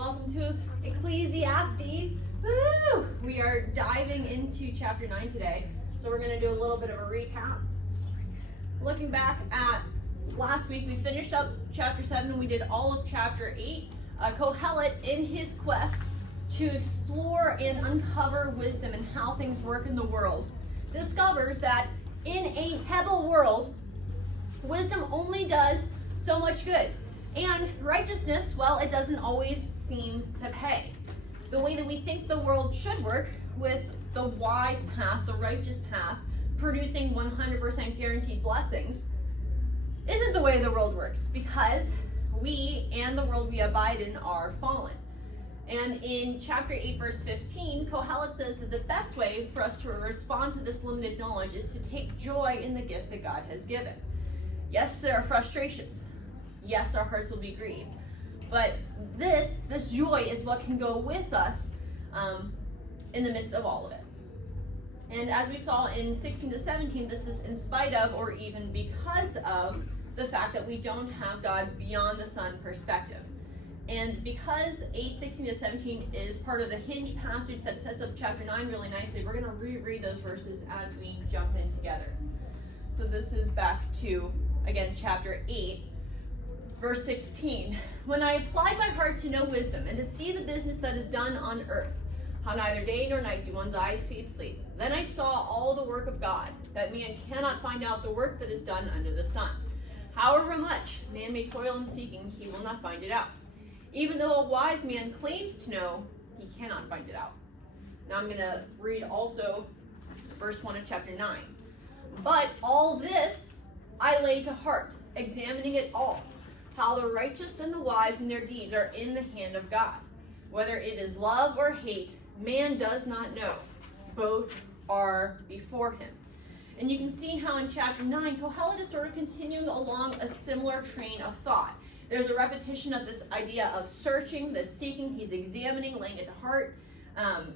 Welcome to Ecclesiastes. Woo! We are diving into chapter 9 today, so we're going to do a little bit of a recap. Looking back at last week, we finished up chapter 7 and we did all of chapter 8. Kohelet, in his quest to explore and uncover wisdom and how things work in the world, discovers that in a Hebel world, wisdom only does so much good. And righteousness, well, it doesn't always seem to pay. The way that we think the world should work, with the wise path, the righteous path, producing 100% guaranteed blessings, isn't the way the world works, because we and the world we abide in are fallen. And in chapter 8, verse 15, Kohelet says that the best way for us to respond to this limited knowledge is to take joy in the gifts that God has given. Yes, there are frustrations. Yes, our hearts will be grieved. But this joy is what can go with us in the midst of all of it. And as we saw in 16 to 17, this is in spite of, or even because of, the fact that we don't have God's beyond the sun perspective. And because 8:16 to 17 is part of the hinge passage that sets up chapter 9 really nicely, we're going to reread those verses as we jump in together. So this is back to, again, chapter 8. Verse 16, when I applied my heart to know wisdom and to see the business that is done on earth, how neither day nor night do one's eyes see sleep, then I saw all the work of God, that man cannot find out the work that is done under the sun. However much man may toil in seeking, he will not find it out. Even though a wise man claims to know, he cannot find it out. Now I'm going to read also verse 1 of chapter 9. But all this I lay to heart, examining it all, how the righteous and the wise in their deeds are in the hand of God. Whether it is love or hate, man does not know. Both are before him. And you can see how in chapter 9, Kohelet is sort of continuing along a similar train of thought. There's a repetition of this idea of searching, the seeking, he's examining, laying it to heart.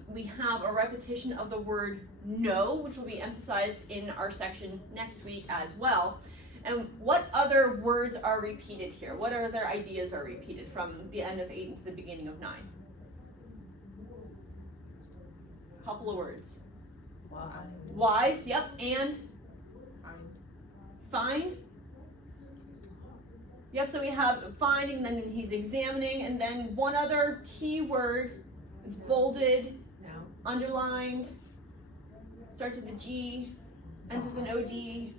We have a repetition of the word know, which will be emphasized in our section next week as well. And what other words are repeated here? What other ideas are repeated from the end of 8 into the beginning of 9? A couple of words. Wise, yep, and? Find. Yep, so we have finding, then he's examining, and then one other key word. It's bolded, underlined, starts with a G, ends with an OD.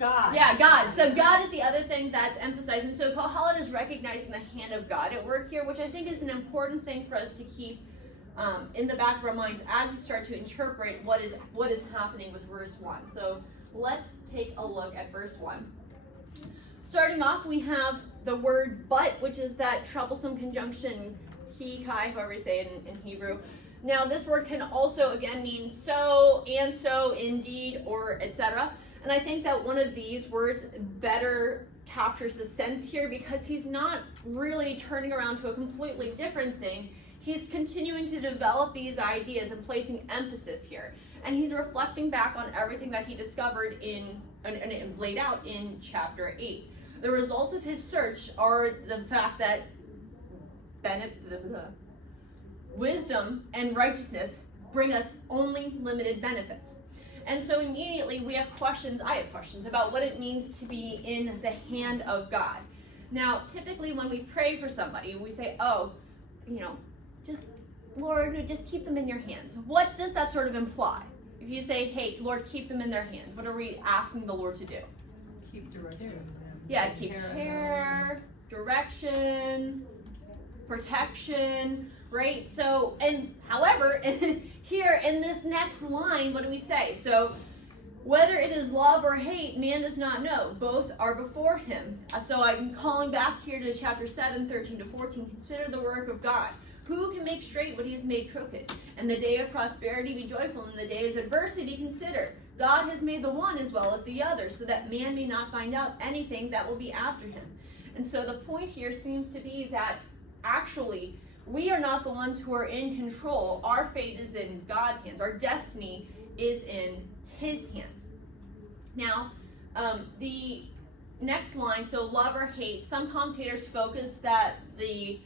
God. Yeah, God. So God is the other thing that's emphasized. And so Kohelet is recognizing the hand of God at work here, which I think is an important thing for us to keep in the back of our minds as we start to interpret what is happening with verse 1. So let's take a look at verse 1. Starting off, we have the word but, which is that troublesome conjunction, he, kai, however you say it in Hebrew. Now, this word can also, again, mean so, and so, indeed, or etc. And I think that one of these words better captures the sense here, because he's not really turning around to a completely different thing. He's continuing to develop these ideas and placing emphasis here. And he's reflecting back on everything that he discovered and laid out in chapter 8. The results of his search are the fact that wisdom and righteousness bring us only limited benefits. And so immediately I have questions about what it means to be in the hand of God. Now, typically when we pray for somebody, we say, Lord, just keep them in your hands. What does that sort of imply? If you say, hey, Lord, keep them in their hands, what are we asking the Lord to do? Keep direction. Yeah, keep care, direction, protection, right? So, and however, here in this next line, what do we say? So, whether it is love or hate, man does not know. Both are before him. So I'm calling back here to chapter 7, 13 to 14. Consider the work of God. Who can make straight what he has made crooked? In the day of prosperity, be joyful. In the day of adversity, consider. God has made the one as well as the other, so that man may not find out anything that will be after him. And so the point here seems to be that actually, we are not the ones who are in control. Our fate is in God's hands. Our destiny is in his hands. Now, the next line, so love or hate, some commentators focus that the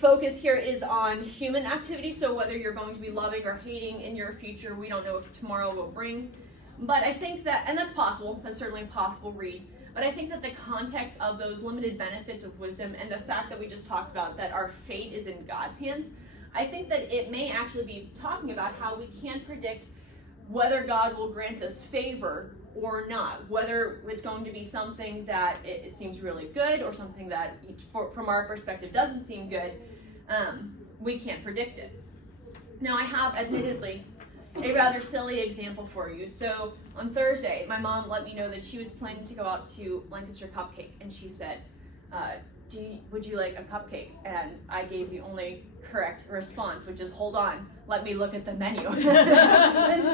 focus here is on human activity, so whether you're going to be loving or hating in your future, we don't know what tomorrow will bring. But I think that, and that's possible, that's certainly a possible read, but I think that the context of those limited benefits of wisdom and the fact that we just talked about that our fate is in God's hands, I think that it may actually be talking about how we can't predict whether God will grant us favor or not, whether it's going to be something that it seems really good or something that from our perspective doesn't seem good. We can't predict it. Now I have admittedly a rather silly example for you. So on Thursday, my mom let me know that she was planning to go out to Lancaster Cupcake, and she said, would you like a cupcake? And I gave the only correct response, which is, hold on, let me look at the menu. And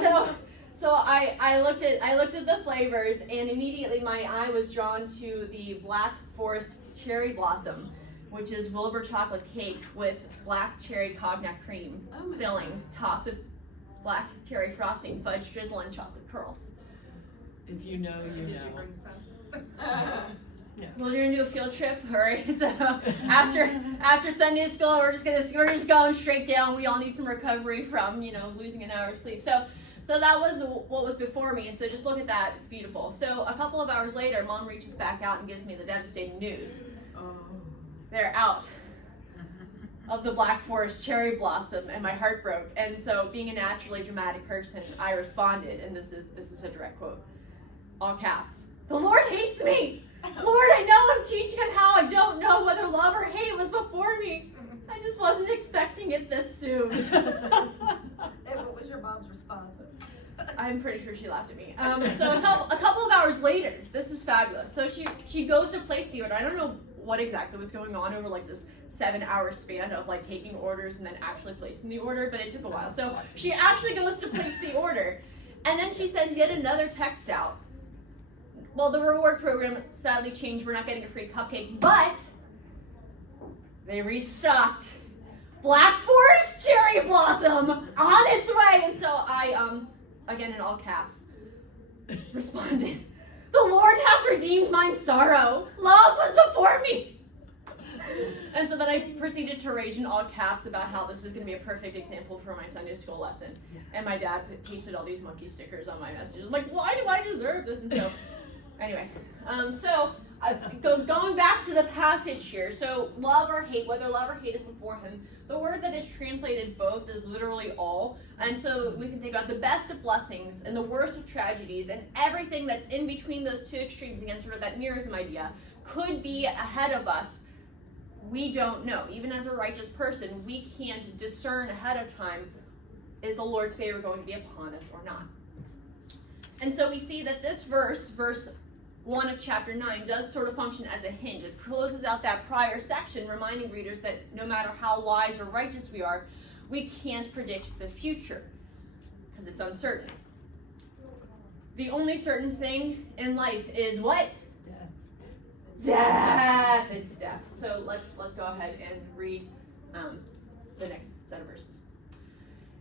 so I looked at the flavors, and immediately my eye was drawn to the Black Forest Cherry Blossom, which is Wilbur chocolate cake with black cherry cognac cream filling, topped with black cherry frosting, fudge drizzle, and chocolate curls. If you know, you know. Did you bring some? Yeah. Well, you're gonna do a field trip, all right? So after Sunday school, we're just going straight down. We all need some recovery from losing an hour of sleep. So that was what was before me. So just look at that; it's beautiful. So a couple of hours later, Mom reaches back out and gives me the devastating news. They're out of the Black Forest Cherry Blossom, and my heart broke. And so, being a naturally dramatic person, I responded, and this is a direct quote, all caps: "The Lord hates me. Lord, I know I'm teaching him how I don't know whether love or hate was before me. I just wasn't expecting it this soon." And what was your mom's response? I'm pretty sure she laughed at me. So a couple of hours later, this is fabulous. So she goes to place the order. I don't know what exactly was going on over like this 7-hour span of like taking orders and then actually placing the order, but it took a while. So she actually goes to place the order, and then she sends yet another text out. Well, the reward program sadly changed. We're not getting a free cupcake, but they restocked Black Forest Cherry Blossom on its way. And so I, again in all caps, responded, "The Lord hath redeemed mine sorrow. Love was before me." And so then I proceeded to rage in all caps about how this is going to be a perfect example for my Sunday school lesson. Yes. And my dad pasted all these monkey stickers on my messages. I'm like, why do I deserve this? And so, anyway, going back to the passage here. So love or hate, whether love or hate is before him, the word that is translated both is literally all. And so we can think about the best of blessings and the worst of tragedies, and everything that's in between those two extremes, again, sort of that nearism idea, could be ahead of us. We don't know. Even as a righteous person, we can't discern ahead of time, is the Lord's favor going to be upon us or not? And so we see that this verse 1 of chapter 9, does sort of function as a hinge. It closes out that prior section, reminding readers that no matter how wise or righteous we are, we can't predict the future because it's uncertain. The only certain thing in life is what? Death. It's death. So let's go ahead and read the next set of verses.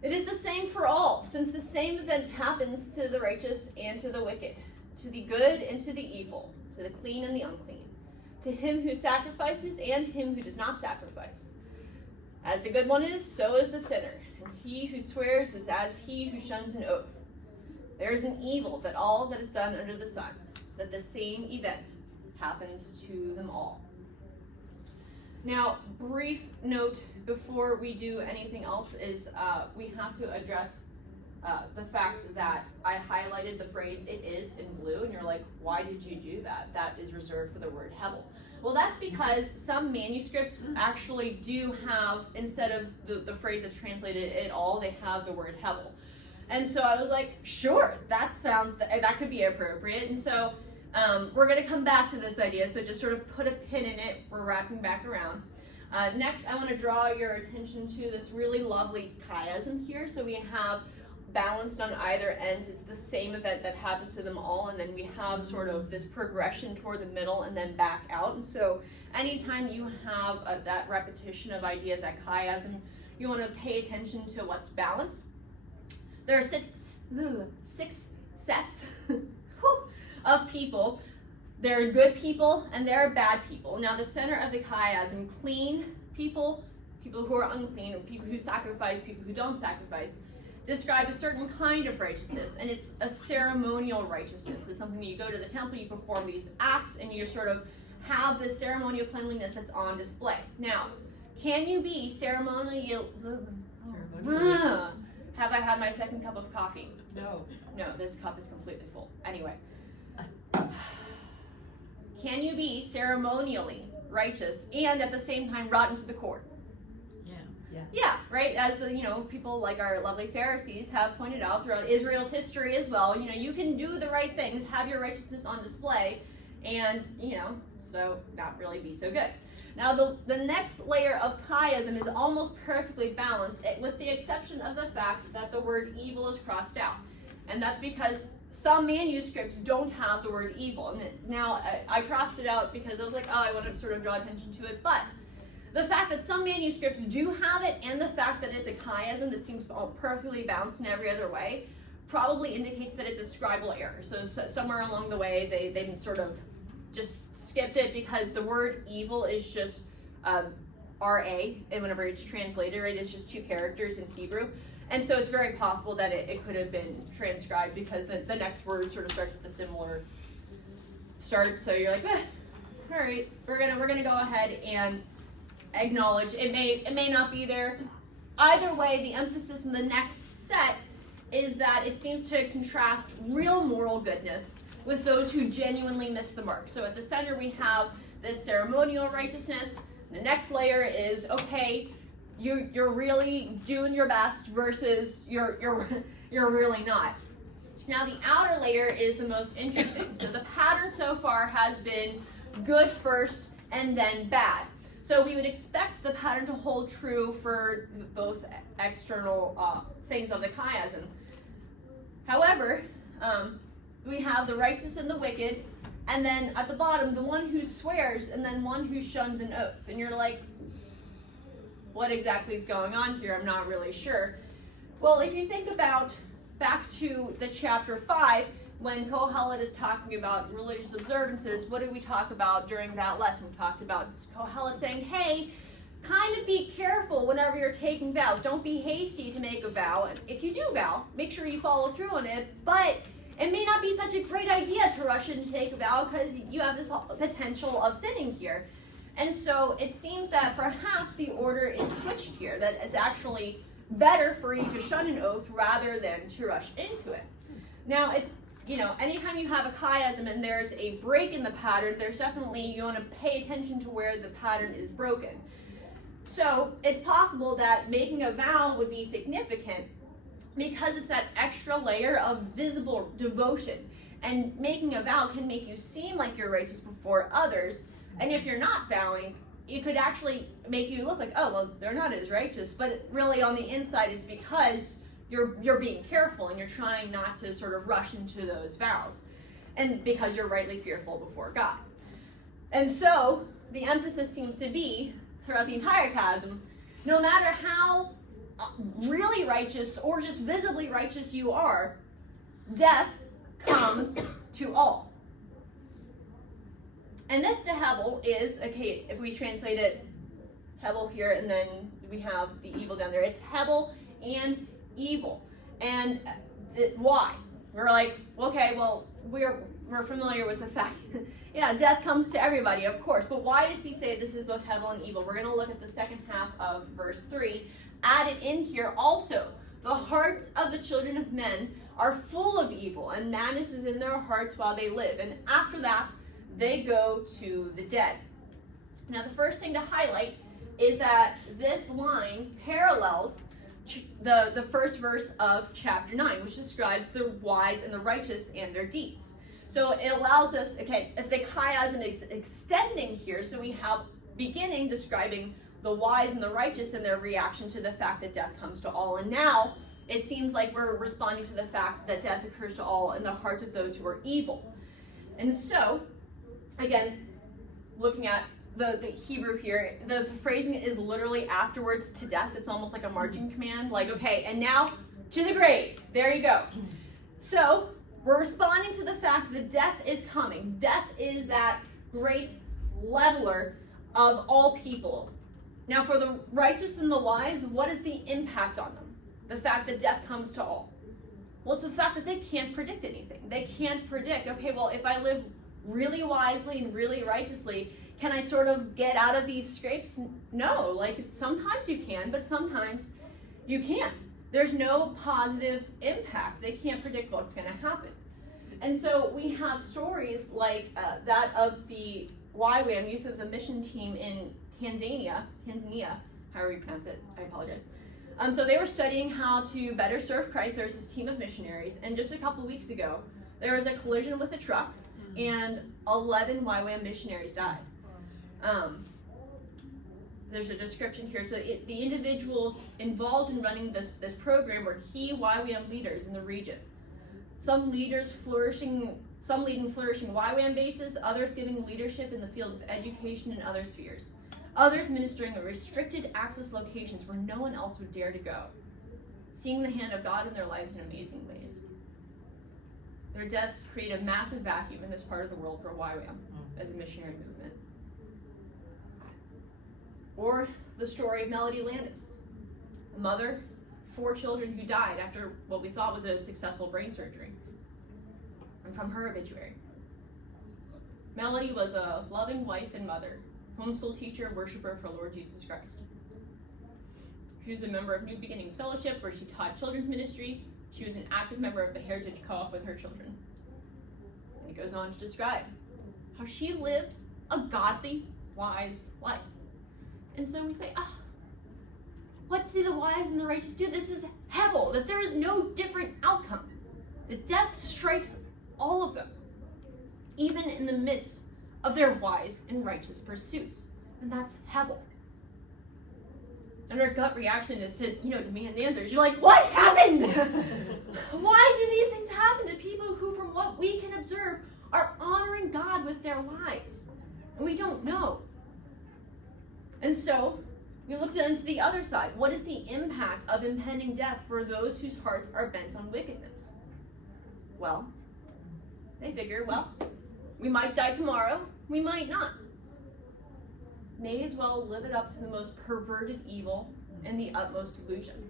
"It is the same for all, since the same event happens to the righteous and to the wicked, to the good and to the evil, to the clean and the unclean, to him who sacrifices and him who does not sacrifice. As the good one is, so is the sinner, and he who swears is as he who shuns an oath. There is an evil that all that is done under the sun, that the same event happens to them all." Now, brief note before we do anything else is we have to address the fact that I highlighted the phrase "it is" in blue, and you're like, why did you do that? That is reserved for the word hevel. Well, that's because some manuscripts actually do have, instead of the phrase that's translated "it all," they have the word hevel. And so I was like, sure, that could be appropriate. And so we're going to come back to this idea, so just sort of put a pin in it. We're wrapping back around. Next, I want to draw your attention to this really lovely chiasm here. So we have balanced on either end. It's the same event that happens to them all, and then we have sort of this progression toward the middle and then back out. And so anytime you have that repetition of ideas, that chiasm, you want to pay attention to what's balanced. There are six sets of people. There are good people and there are bad people. Now the center of the chiasm, clean people, people who are unclean, or people who sacrifice, people who don't sacrifice, describe a certain kind of righteousness, and it's a ceremonial righteousness. It's something that you go to the temple, you perform these acts, and you sort of have this ceremonial cleanliness that's on display. Now, can you be ceremonial? Have I had my second cup of coffee? No. No, this cup is completely full. Anyway. Can you be ceremonially righteous and at the same time rotten to the core? Yeah, right? As the, people like our lovely Pharisees have pointed out throughout Israel's history as well, you can do the right things, have your righteousness on display, and, so not really be so good. Now, the next layer of chiasm is almost perfectly balanced, with the exception of the fact that the word evil is crossed out. And that's because some manuscripts don't have the word evil. And now, I crossed it out because I was like, I want to sort of draw attention to it, but the fact that some manuscripts do have it, and the fact that it's a chiasm that seems perfectly balanced in every other way, probably indicates that it's a scribal error. So somewhere along the way, they sort of just skipped it, because the word evil is just R-A, and whenever it's translated, it is just 2 characters in Hebrew. And so it's very possible that it could have been transcribed, because the next word sort of starts with a similar start. So you're like, all right, we're gonna go ahead and acknowledge it may not be there. Either way, the emphasis in the next set is that it seems to contrast real moral goodness with those who genuinely miss the mark. So at the center we have this ceremonial righteousness. The next layer is, okay, you're really doing your best versus you're really not. Now the outer layer is the most interesting. So the pattern so far has been good first and then bad. So we would expect the pattern to hold true for both external things of the chiasm. However, we have the righteous and the wicked, and then at the bottom, the one who swears, and then one who shuns an oath. And you're like, what exactly is going on here? I'm not really sure. Well, if you think about back to the chapter 5, when Kohelet is talking about religious observances, what did we talk about during that lesson? We talked about Kohelet saying, hey, kind of be careful whenever you're taking vows. Don't be hasty to make a vow. And if you do vow, make sure you follow through on it. But it may not be such a great idea to rush in to take a vow, because you have this potential of sinning here. And so it seems that perhaps the order is switched here, that it's actually better for you to shun an oath rather than to rush into it. Now, it's anytime you have a chiasm and there's a break in the pattern, there's definitely, you want to pay attention to where the pattern is broken. So it's possible that making a vow would be significant because it's that extra layer of visible devotion. And making a vow can make you seem like you're righteous before others. And if you're not vowing, it could actually make you look like, oh, well, they're not as righteous. But really on the inside, it's because you're being careful and you're trying not to sort of rush into those vows, and because you're rightly fearful before God. And so the emphasis seems to be throughout the entire chiasm, no matter how really righteous or just visibly righteous you are, death comes to all. And this to Hebel is, okay, if we translate it, Hebel here, and then we have the evil down there. It's Hebel and evil. And why? We're like, okay, well, we're familiar with the fact, yeah, death comes to everybody, of course. But why does he say this is both Hebel and evil? We're going to look at the second half of verse 3. Added in here also, the hearts of the children of men are full of evil, and madness is in their hearts while they live. And after that, they go to the dead. Now, the first thing to highlight is that this line parallels the first verse of chapter 9, which describes the wise and the righteous and their deeds. So it allows us, okay, if the chiasm is extending here, so we have beginning describing the wise and the righteous and their reaction to the fact that death comes to all. And now it seems like we're responding to the fact that death occurs to all in the hearts of those who are evil. And so, again, looking at the Hebrew here, the phrasing is literally afterwards to death. It's almost like a marching command, like, okay, and now to the grave. There you go. So we're responding to the fact that death is coming. Death is that great leveler of all people. Now for the righteous and the wise, what is the impact on them? The fact that death comes to all. Well, it's the fact that they can't predict anything. They can't predict, okay, well, if I live really wisely and really righteously, can I sort of get out of these scrapes? No, like sometimes you can, but sometimes you can't. There's no positive impact. They can't predict what's going to happen. And so we have stories like that of the YWAM, Youth of the Mission Team in Tanzania, however you pronounce it, I apologize. So they were studying how to better serve Christ. There's this team of missionaries, and just a couple weeks ago, there was a collision with a truck, and 11 YWAM missionaries died. There's a description here. So the individuals involved in running this program were key YWAM leaders in the region. Some leading flourishing YWAM bases, others giving leadership in the field of education and other spheres. Others ministering at restricted access locations where no one else would dare to go, seeing the hand of God in their lives in amazing ways. Their deaths create a massive vacuum in this part of the world for YWAM as a missionary movement. Or the story of Melody Landis, a mother, 4 children who died after what we thought was a successful brain surgery. And from her obituary. Melody was a loving wife and mother, homeschool teacher, worshiper for Lord Jesus Christ. She was a member of New Beginnings Fellowship, where she taught children's ministry. She was an active member of the Heritage Co-op with her children. And it goes on to describe how she lived a godly, wise life. And so we say, what do the wise and the righteous do? This is Hebel, that there is no different outcome. That death strikes all of them, even in the midst of their wise and righteous pursuits. And that's Hebel. And our gut reaction is to, demand answers. You're like, what happened? Why do these things happen to people who, from what we can observe, are honoring God with their lives? And we don't know. And so, we looked into the other side. What is the impact of impending death for those whose hearts are bent on wickedness? Well, they figure, we might die tomorrow, we might not. May as well live it up to the most perverted evil and the utmost delusion.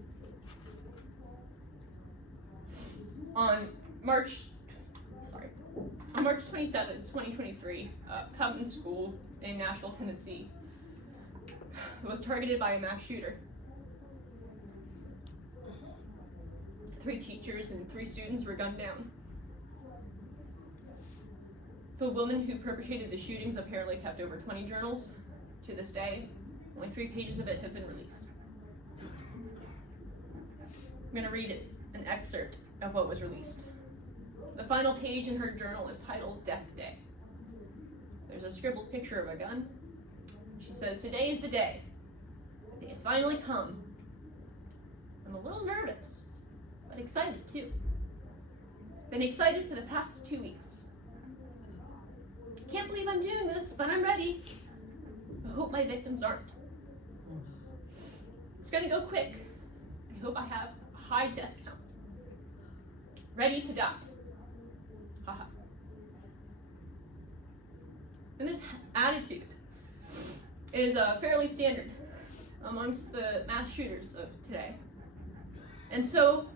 On March 27, 2023, Cumberland School in Nashville, Tennessee, was targeted by a mass shooter. 3 teachers and 3 students were gunned down. The woman who perpetrated the shootings apparently kept over 20 journals. To this day, only 3 pages of it have been released. I'm going to read an excerpt of what was released. The final page in her journal is titled Death Day. There's a scribbled picture of a gun. She says, "Today is the day. The day has finally come. I'm a little nervous, but excited too. Been excited for the past 2 weeks. Can't believe I'm doing this, but I'm ready. I hope my victims aren't. It's gonna go quick. I hope I have a high death count. Ready to die. Haha." And this attitude is fairly standard amongst the mass shooters of today. And so,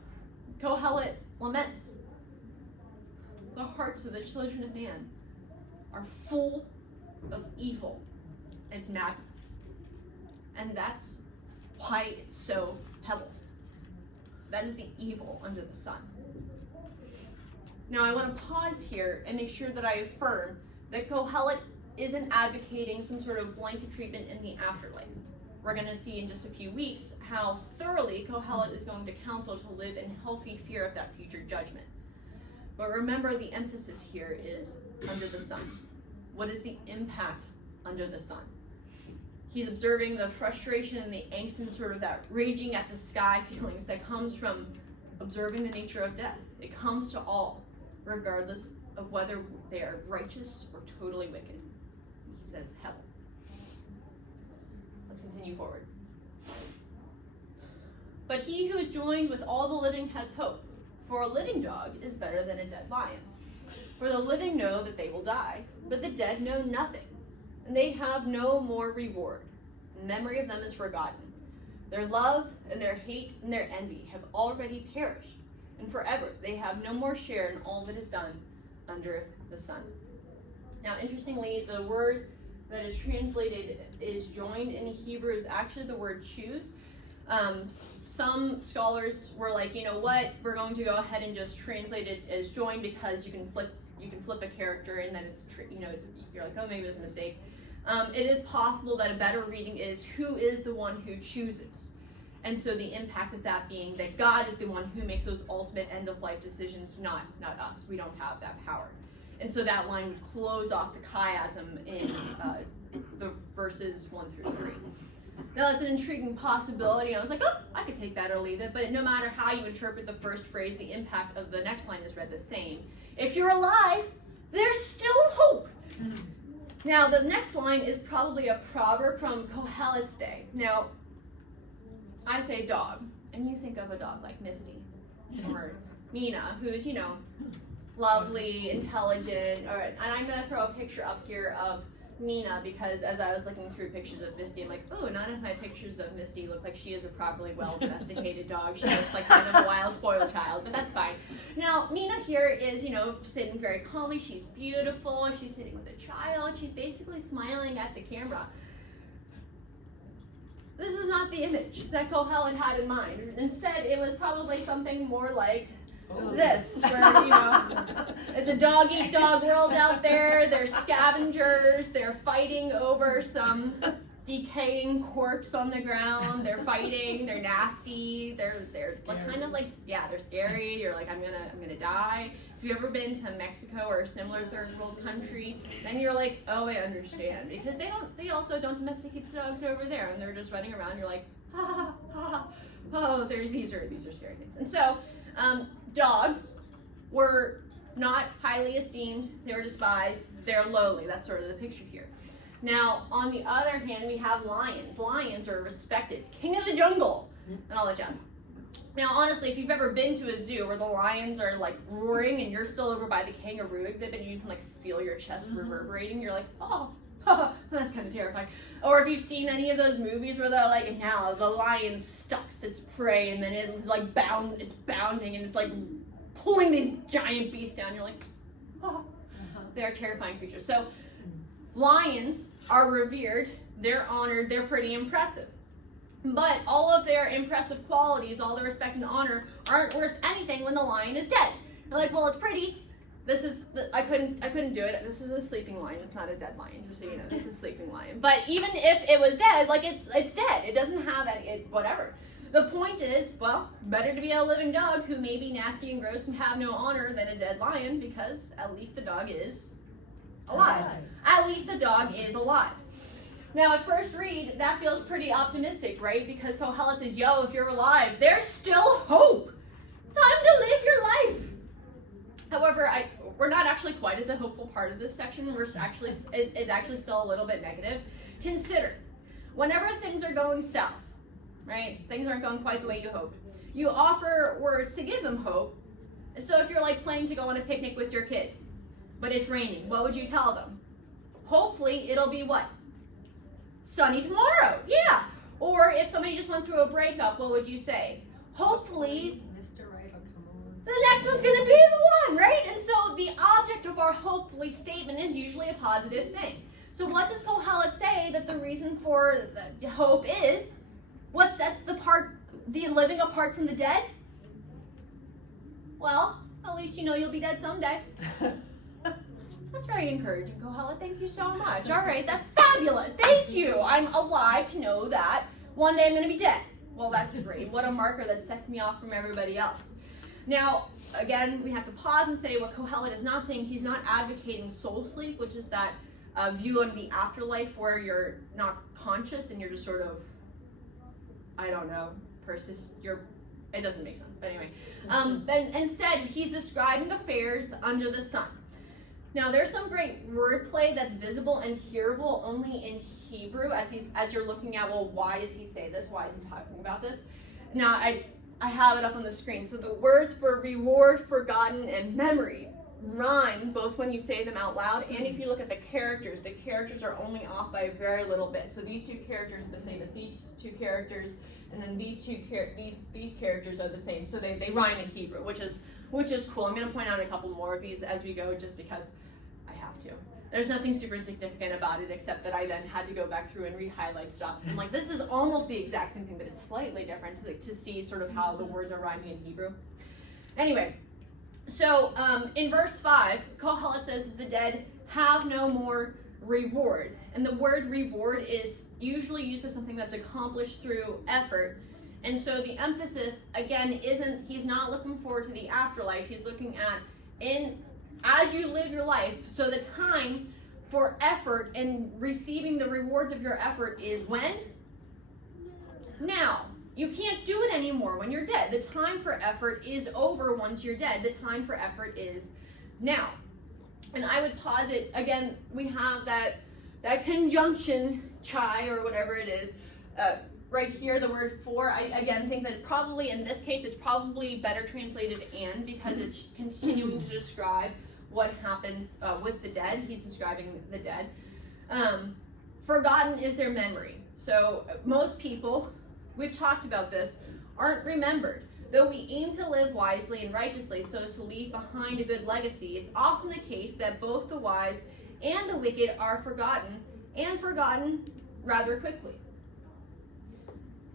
Kohelet laments, the hearts of the children of man are full of evil and madness. And that's why it's so Hebel. That is the evil under the sun. Now I want to pause here and make sure that I affirm that Kohelet isn't advocating some sort of blanket treatment in the afterlife. We're going to see in just a few weeks how thoroughly Kohelet is going to counsel to live in healthy fear of that future judgment. But remember, the emphasis here is under the sun. What is the impact under the sun? He's observing the frustration and the angst and sort of that raging at the sky feelings that comes from observing the nature of death. It comes to all, regardless of whether they are righteous or totally wicked. He says, Hebel. Let's continue forward. "But he who is joined with all the living has hope, for a living dog is better than a dead lion. For the living know that they will die, but the dead know nothing, and they have no more reward, memory of them is forgotten. Their love and their hate and their envy have already perished, and forever they have no more share in all that is done under the sun. Now, interestingly, the word that is translated is joined in Hebrew is actually the word choose. Some scholars were like, you know what, we're going to go ahead and just translate it as joined because you can flip a character and then you're like, oh, maybe it was a mistake. It is possible that a better reading is who is the one who chooses. And so the impact of that being that God is the one who makes those ultimate end-of-life decisions, not us. We don't have that power. And so that line would close off the chiasm in the verses 1 through 3. Now, that's an intriguing possibility. I was like, oh, I could take that or leave it. But no matter how you interpret the first phrase, the impact of the next line is read the same. If you're alive, there's still hope. Now, the next line is probably a proverb from Kohelet's day. Now, I say dog, and you think of a dog like Misty or Mina, who's, lovely, intelligent. All right, and I'm going to throw a picture up here of Mina because as I was looking through pictures of Misty, I'm like, oh, none of my pictures of Misty look like she is a properly well-domesticated dog. She looks like kind of a wild, spoiled child, but that's fine. Now, Mina here is, sitting very calmly. She's beautiful. She's sitting with a child. She's basically smiling at the camera. This is not the image that Kohelet had in mind. Instead, it was probably something more like this, where, it's a dog-eat-dog world out there. They're scavengers. They're fighting over some decaying corpse on the ground. They're fighting. They're nasty. They're kind of like, they're scary. You're like, I'm gonna die. If you've ever been to Mexico or a similar third world country, then you're like, oh, I understand, because they also don't domesticate the dogs over there, and they're just running around. You're like, ha ha ha. Oh, these are scary things. And so, dogs were not highly esteemed. They were despised. They're lowly. That's sort of the picture here. Now, on the other hand, we have lions. Lions are respected. King of the jungle and all that jazz. Now, honestly, if you've ever been to a zoo where the lions are like roaring and you're still over by the kangaroo exhibit and you can like feel your chest reverberating, you're like, oh, that's kind of terrifying. Or if you've seen any of those movies where they're like, now the lion stalks its prey and then it's like it's bounding and it's like pulling these giant beasts down, you're like, oh, they're terrifying creatures. So lions are revered, they're honored, they're pretty impressive. But all of their impressive qualities, all the respect and honor, aren't worth anything when the lion is dead. You're like, well, it's pretty. I couldn't do it. This is a sleeping lion. It's not a dead lion, just so you know. It's a sleeping lion. But even if it was dead, like it's dead. It doesn't have whatever. The point is, well, better to be a living dog who may be nasty and gross and have no honor than a dead lion, because at least the dog is alive. At least the dog is alive. Now, at first read, that feels pretty optimistic, right? Because Kohelet says, yo, if you're alive, there's still hope. Time to live your life. However, we're not actually quite at the hopeful part of this section. It's actually still a little bit negative. Consider, whenever things are going south, right? Things aren't going quite the way you hoped. You offer words to give them hope. And so if you're like planning to go on a picnic with your kids, but it's raining, what would you tell them? Hopefully, it'll be what? Sunny tomorrow, yeah. Or if somebody just went through a breakup, what would you say? Hopefully, Mr. Right will come on. the next one's gonna be the one, right? And so the object of our hopefully statement is usually a positive thing. So what does Kohelet say that the reason for the hope is? What sets the living apart from the dead? Well, at least you know you'll be dead someday. That's very encouraging, Kohelet. Thank you so much. All right, that's fabulous. Thank you. I'm alive to know that one day I'm going to be dead. Well, that's great. What a marker that sets me off from everybody else. Now, again, we have to pause and say what Kohelet is not saying. He's not advocating soul sleep, which is that view of the afterlife where you're not conscious and you're just sort of, I don't know, it doesn't make sense. But anyway, and instead, he's describing affairs under the sun. Now, there's some great wordplay that's visible and hearable only in Hebrew as you're looking at, well, why does he say this? Why is he talking about this? Now, I have it up on the screen. So the words for reward, forgotten, and memory rhyme both when you say them out loud and if you look at the characters are only off by a very little bit. So these two characters are the same as these two characters, and then these characters are the same. So they rhyme in Hebrew, which is cool. I'm going to point out a couple more of these as we go, just because I have to. There's nothing super significant about it except that I then had to go back through and re-highlight stuff. And like, this is almost the exact same thing, but it's slightly different to see sort of how the words are rhyming in Hebrew. Anyway, so in verse 5, Kohelet says that the dead have no more reward. And the word reward is usually used as something that's accomplished through effort. And so the emphasis, again, he's not looking forward to the afterlife. He's looking at as you live your life. So the time for effort and receiving the rewards of your effort is when? Now. You can't do it anymore when you're dead. The time for effort is over once you're dead. The time for effort is now. And I would posit, again, we have that conjunction, chai, or whatever it is, right here, the word for. I, again, think that probably, in this case, it's probably better translated and, because it's continuing to describe what happens with the dead. He's describing the dead. Forgotten is their memory. So most people, we've talked about this, aren't remembered. Though we aim to live wisely and righteously so as to leave behind a good legacy, it's often the case that both the wise and the wicked are forgotten, and forgotten rather quickly.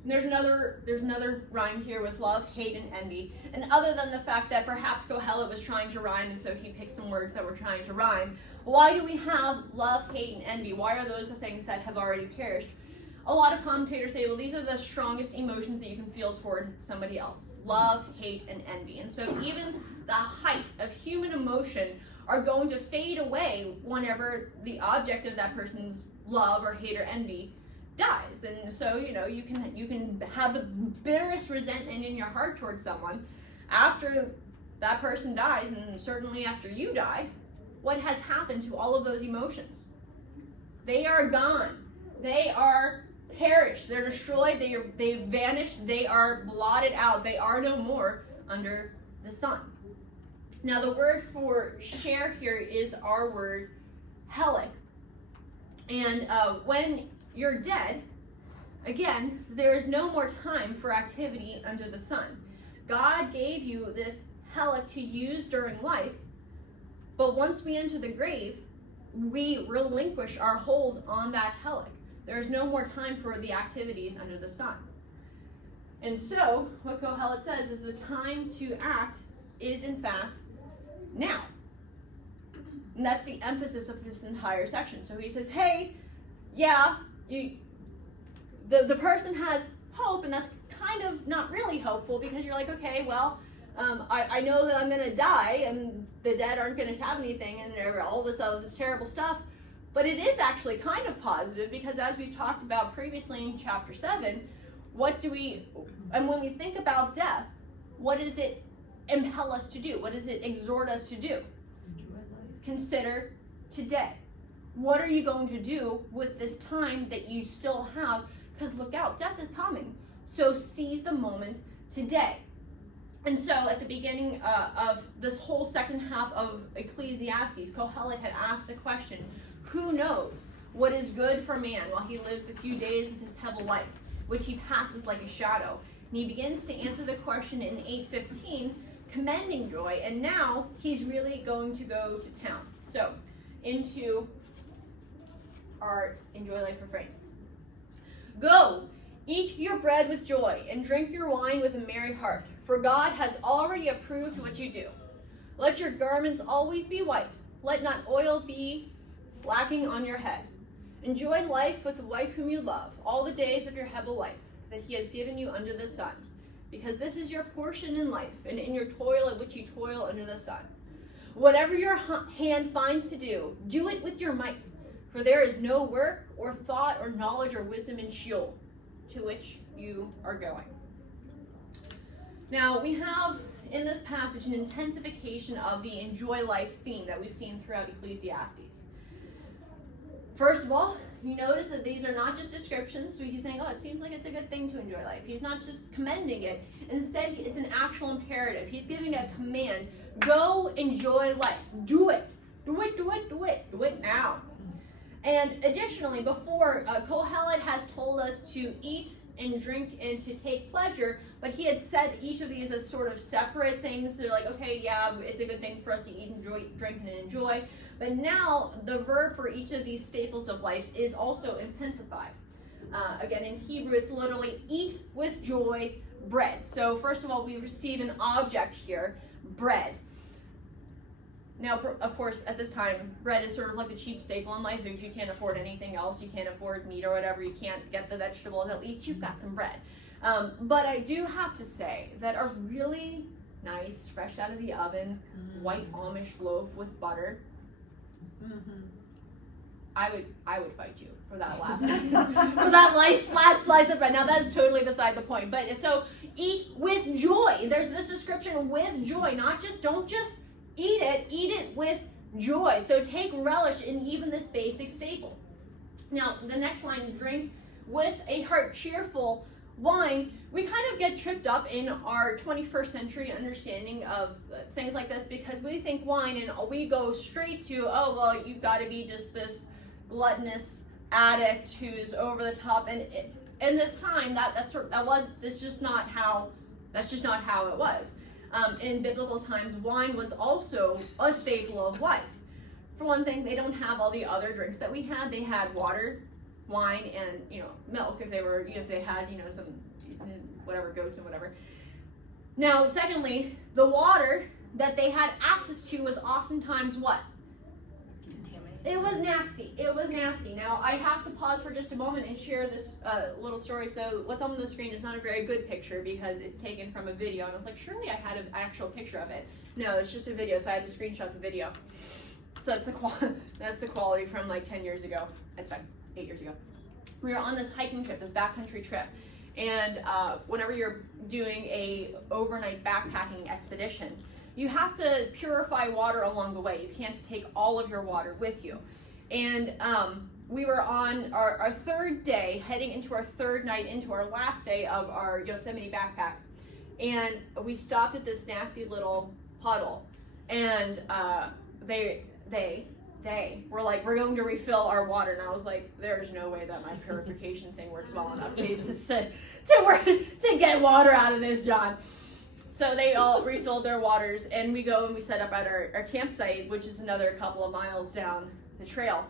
And there's another rhyme here with love, hate, and envy. And other than the fact that perhaps Kohelet was trying to rhyme, and so he picked some words that were trying to rhyme, why do we have love, hate, and envy? Why are those the things that have already perished? A lot of commentators say, well, these are the strongest emotions that you can feel toward somebody else. Love, hate, and envy. And so even the height of human emotion are going to fade away whenever the object of that person's love or hate or envy dies. And so, you can have the bitterest resentment in your heart towards someone after that person dies, and certainly after you die. What has happened to all of those emotions? They are gone. They are perished, they're destroyed, they've vanished, they are blotted out, they are no more under the sun. Now the word for share here is our word helik. And when you're dead, again, there's no more time for activity under the sun. God gave you this helik to use during life, but once we enter the grave, we relinquish our hold on that helik. There's no more time for the activities under the sun. And so, what Kohelet says is the time to act is, in fact, now. And that's the emphasis of this entire section. So he says, hey, yeah, the person has hope, and that's kind of not really hopeful, because you're like, okay, well, I know that I'm going to die, and the dead aren't going to have anything, and all this terrible stuff. But it is actually kind of positive, because as we've talked about previously in chapter 7, and when we think about death, what does it impel us to do? What does it exhort us to do? Consider today. What are you going to do with this time that you still have? Because look out, death is coming. So seize the moment today. And so at the beginning of this whole second half of Ecclesiastes, Kohelet had asked the question, who knows what is good for man while he lives the few days of his heavy life, which he passes like a shadow? And he begins to answer the question in 8:15, commending joy, and now he's really going to go to town. So, into our Enjoy Life refrain. Go, eat your bread with joy, and drink your wine with a merry heart, for God has already approved what you do. Let your garments always be white. Let not oil be lacking on your head. Enjoy life with the wife whom you love, all the days of your heavy life that he has given you under the sun, because this is your portion in life, and in your toil at which you toil under the sun. Whatever your hand finds to do, do it with your might, for there is no work or thought or knowledge or wisdom in Sheol, to which you are going. Now, we have in this passage an intensification of the enjoy life theme that we've seen throughout Ecclesiastes. First of all, you notice that these are not just descriptions. So he's saying, oh, it seems like it's a good thing to enjoy life. He's not just commending it. Instead, it's an actual imperative. He's giving a command Go enjoy life. Do it. Do it, do it, do it. Do it now. And additionally, before, Kohelet has told us to eat and drink and to take pleasure, but he had said each of these as sort of separate things. So like, okay, yeah, it's a good thing for us to eat, enjoy, drink, and enjoy. But now the verb for each of these staples of life is also intensified. Again, in Hebrew, it's literally eat with joy, bread. So first of all, we receive an object here, bread. Now, of course, at this time, bread is sort of like the cheap staple in life. If you can't afford anything else, you can't afford meat or whatever, you can't get the vegetables, at least you've got some bread. But I do have to say that a really nice, fresh out of the oven, white Amish loaf with butter, I would fight you for that last for that last slice of bread. Now that is totally beside the point. But so eat with joy. There's this description with joy, don't just eat it with joy. So take relish in even this basic staple. Now the next line, drink with a heart cheerful wine. We kind of get tripped up in our 21st century understanding of things like this because we think wine and we go straight to, oh well, you've got to be just this gluttonous addict who's over the top, and in this time that's just not how it was. In biblical times, wine was also a staple of life. For one thing, they don't have all the other drinks that we had. They had water, wine, and milk if they had some whatever, goats and whatever. Now, secondly, the water that they had access to was oftentimes what? It was nasty. Now, I have to pause for just a moment and share this little story. So what's on the screen is not a very good picture because it's taken from a video. And I was like, surely I had an actual picture of it. No, it's just a video, so I had to screenshot the video. So that's the quality from like 10 years ago. It's fine, 8 years ago. We were on this hiking trip, this backcountry trip. And whenever you're doing a overnight backpacking expedition, you have to purify water along the way. You can't take all of your water with you. And we were on our third day, heading into our third night, into our last day of our Yosemite backpack. And we stopped at this nasty little puddle. And they were like, we're going to refill our water. And I was like, there's no way that my purification thing works well enough to get water out of this, John. So they all refilled their waters, and we go and we set up at our campsite, which is another couple of miles down the trail.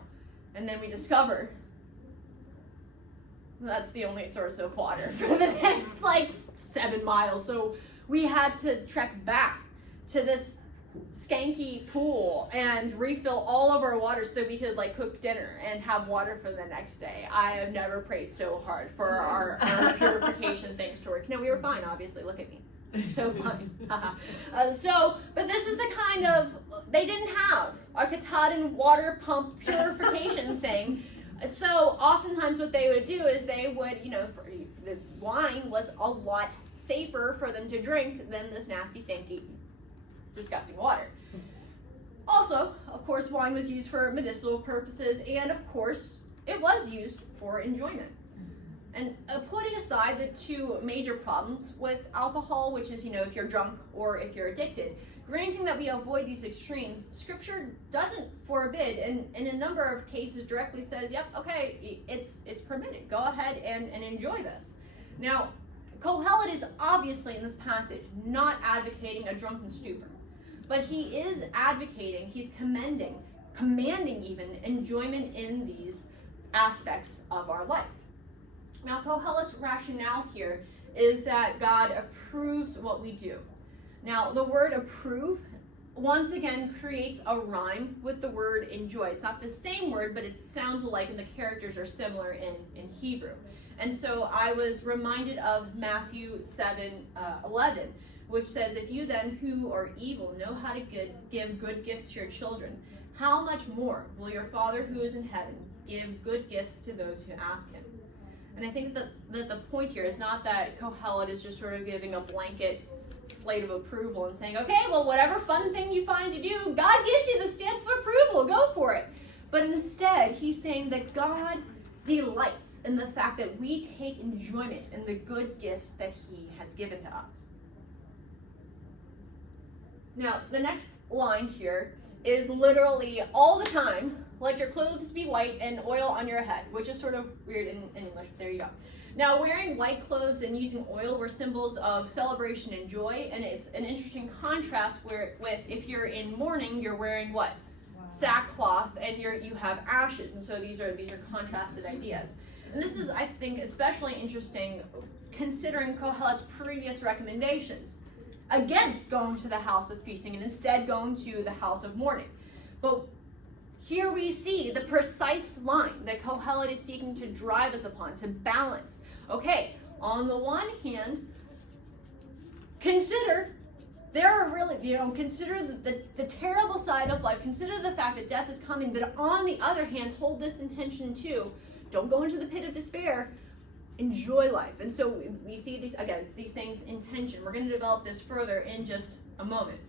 And then we discover that's the only source of water for the next 7 miles. So we had to trek back to this skanky pool and refill all of our water so that we could cook dinner and have water for the next day. I have never prayed so hard for our purification things to work. No, we were fine, obviously. Look at me. It's so funny. But this is the kind of, they didn't have a Katahdin water pump purification thing. So oftentimes what they would do is they would, the wine was a lot safer for them to drink than this nasty, stinky, disgusting water. Also, of course, wine was used for medicinal purposes, and of course, it was used for enjoyment. And putting aside the two major problems with alcohol, which is, if you're drunk or if you're addicted, granting that we avoid these extremes, Scripture doesn't forbid, and in a number of cases directly says, yep, okay, it's permitted. Go ahead and enjoy this. Now, Kohelet is obviously in this passage not advocating a drunken stupor, but he is advocating, he's commanding even enjoyment in these aspects of our life. Now, Kohelet's rationale here is that God approves what we do. Now, the word approve, once again, creates a rhyme with the word enjoy. It's not the same word, but it sounds alike, and the characters are similar in Hebrew. And so I was reminded of Matthew 7:11, which says, if you then who are evil know how to give good gifts to your children, how much more will your Father who is in heaven give good gifts to those who ask him? And I think that the point here is not that Kohelet is just sort of giving a blanket slate of approval and saying, okay, well, whatever fun thing you find to do, God gives you the stamp of approval, go for it. But instead, he's saying that God delights in the fact that we take enjoyment in the good gifts that he has given to us. Now, the next line here is literally all the time, let your clothes be white and oil on your head, which is sort of weird in English, but there you go. Now, wearing white clothes and using oil were symbols of celebration and joy, and it's an interesting contrast with if you're in mourning, you're wearing what? Wow. Sackcloth, and you have ashes, and so these are contrasted ideas. And this is, I think, especially interesting considering Kohelet's previous recommendations against going to the house of feasting and instead going to the house of mourning. But here we see the precise line that Kohelet is seeking to drive us upon, to balance. Okay, on the one hand, consider consider the terrible side of life, consider the fact that death is coming, but on the other hand, hold this intention too. Don't go into the pit of despair. Enjoy life. And so we see these things in tension. We're going to develop this further in just a moment.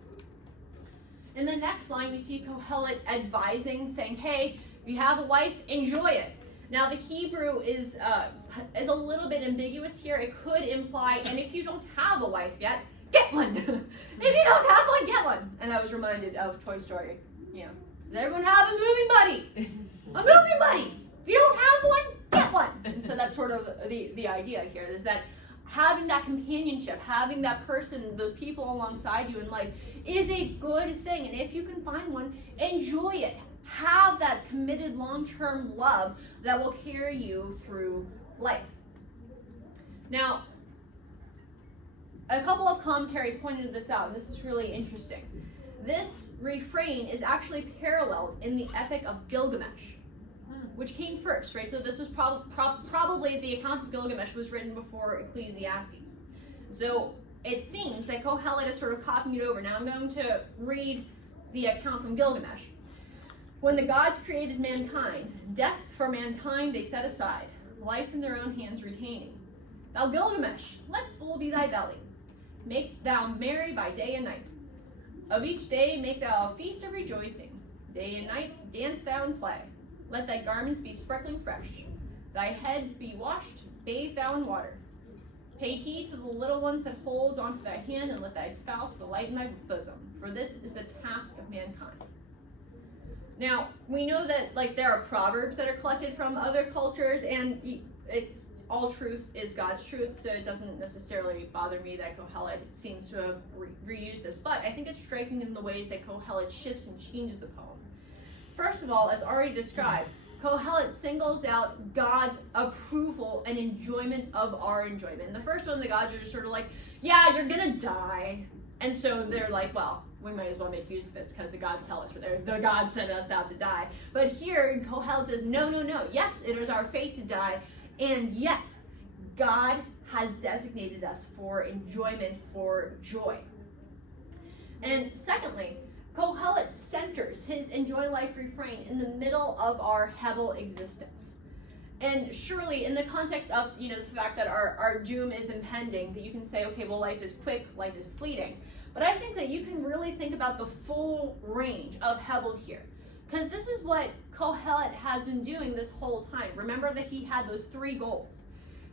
In the next line, we see Kohelet advising, saying, hey, if you have a wife, enjoy it. Now, the Hebrew is a little bit ambiguous here. It could imply, and if you don't have a wife yet, get one. If you don't have one, get one. And I was reminded of Toy Story. Does everyone have a moving buddy? A moving buddy. If you don't have one, get one. And so that's sort of the idea here, is that having that companionship, having that person, those people alongside you in life is a good thing. And if you can find one, enjoy it. Have that committed long-term love that will carry you through life. Now, a couple of commentaries pointed this out, and this is really interesting. This refrain is actually paralleled in the Epic of Gilgamesh, which came first, right? So this was probably the account of Gilgamesh was written before Ecclesiastes. So it seems that Kohelet is sort of copying it over. Now I'm going to read the account from Gilgamesh. When the gods created mankind, death for mankind they set aside, life in their own hands retaining. Thou Gilgamesh, let full be thy belly. Make thou merry by day and night. Of each day make thou a feast of rejoicing. Day and night dance thou and play. Let thy garments be sparkling fresh. Thy head be washed, bathe thou in water. Pay heed to the little ones that hold onto thy hand, and let thy spouse delight in thy bosom. For this is the task of mankind. Now, we know that there are proverbs that are collected from other cultures, and it's all truth is God's truth, so it doesn't necessarily bother me that Kohelet seems to have reused this. But I think it's striking in the ways that Kohelet shifts and changes the poem. First of all, as already described, Kohelet singles out God's approval and enjoyment of our enjoyment. In the first one, the gods are just sort of like, yeah, you're gonna die. And so they're like, well, we might as well make use of it because the gods tell us the gods sent us out to die. But here, Kohelet says, no. Yes, it is our fate to die. And yet, God has designated us for enjoyment, for joy. And secondly, Kohelet centers his enjoy life refrain in the middle of our Hebel existence. And surely in the context of the fact that our doom is impending, that you can say, okay, well, life is quick, life is fleeting. But I think that you can really think about the full range of Hebel here. Because this is what Kohelet has been doing this whole time. Remember that he had those three goals: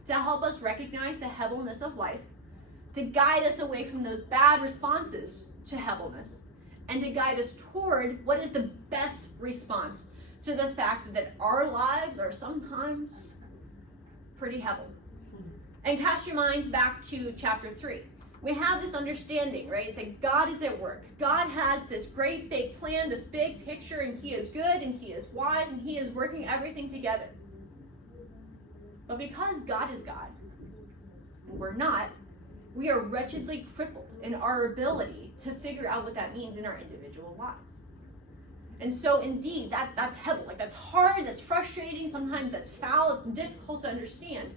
to help us recognize the Hebelness of life, to guide us away from those bad responses to Hebelness, and to guide us toward what is the best response to the fact that our lives are sometimes pretty Hebel. And cast your minds back to chapter 3. We have this understanding, right, that God is at work. God has this great big plan, this big picture, and he is good, and he is wise, and he is working everything together. But because God is God, and we're not, we are wretchedly crippled in our ability to figure out what that means in our individual lives. And so indeed, that's Hebel. That's hard, that's frustrating, sometimes that's foul, it's difficult to understand.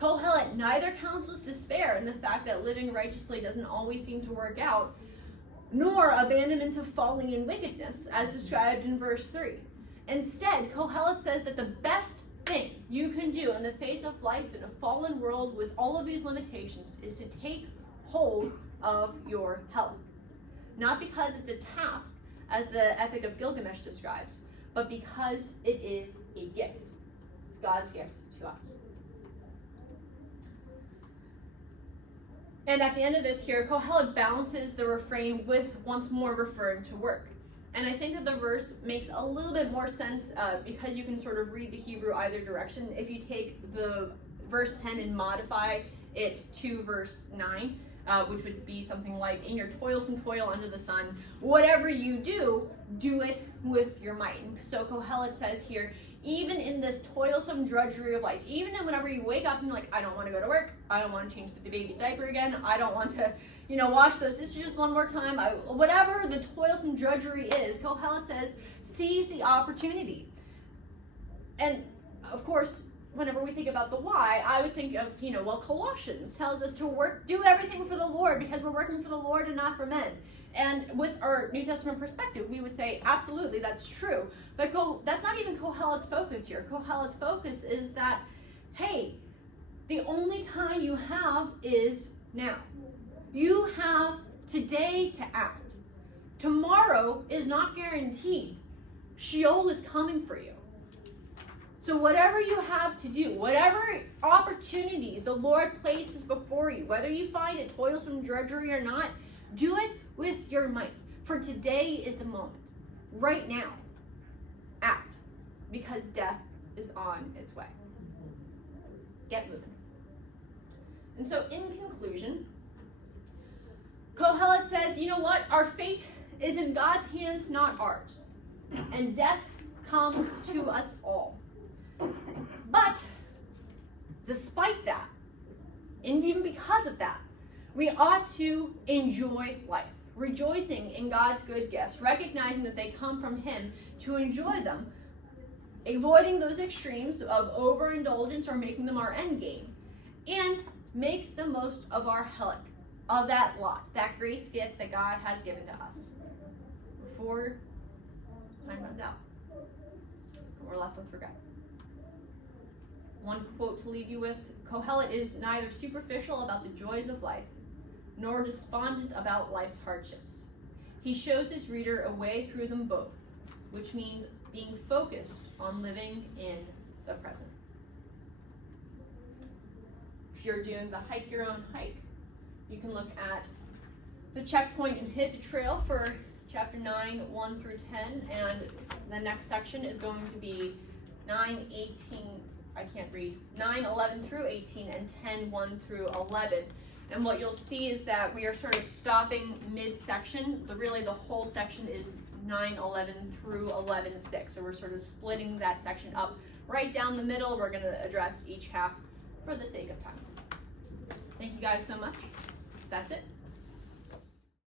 Kohelet neither counsels despair in the fact that living righteously doesn't always seem to work out, nor abandonment to falling in wickedness, as described in verse 3. Instead, Kohelet says that the best thing you can do in the face of life in a fallen world with all of these limitations is to take hold of your health. Not because it's a task, as the Epic of Gilgamesh describes, but because it is a gift. It's God's gift to us. And at the end of this here, Kohelet balances the refrain with once more referring to work. And I think that the verse makes a little bit more sense because you can sort of read the Hebrew either direction. If you take the verse 10 and modify it to verse 9, which would be something like, in your toilsome toil under the sun, whatever you do, do it with your might. And so Kohelet says here, even in this toilsome drudgery of life, even whenever you wake up and you're like, I don't want to go to work, I don't want to change the baby's diaper again, I don't want to, wash those dishes just one more time, whatever the toilsome drudgery is, Kohelet says, seize the opportunity. And of course, whenever we think about the why, I would think of, Colossians tells us to work, do everything for the Lord because we're working for the Lord and not for men. And with our New Testament perspective, we would say, absolutely, that's true. But that's not even Kohelet's focus here. Kohelet's focus is that, hey, the only time you have is now. You have today to act. Tomorrow is not guaranteed. Sheol is coming for you. So whatever you have to do, whatever opportunities the Lord places before you, whether you find it toilsome drudgery or not, do it with your might. For today is the moment. Right now, act. Because death is on its way. Get moving. And so in conclusion, Kohelet says, you know what? Our fate is in God's hands, not ours. And death comes to us all. But despite that, and even because of that, we ought to enjoy life, rejoicing in God's good gifts, recognizing that they come from Him, to enjoy them, avoiding those extremes of overindulgence or making them our end game, and make the most of our helik, of that lot, that grace gift that God has given to us before time runs out and we're left with regret. One quote to leave you with, Kohelet is neither superficial about the joys of life, nor despondent about life's hardships. He shows his reader a way through them both, which means being focused on living in the present. If you're doing the hike your own hike, you can look at the checkpoint and hit the trail for chapter 9, 1 through 10, and the next section is going to be 9, 11 through 18, and 10, 1 through 11. And what you'll see is that we are sort of stopping mid-section. Really, the whole section is 9, 11 through 11, 6. So we're sort of splitting that section up right down the middle. We're going to address each half for the sake of time. Thank you guys so much. That's it.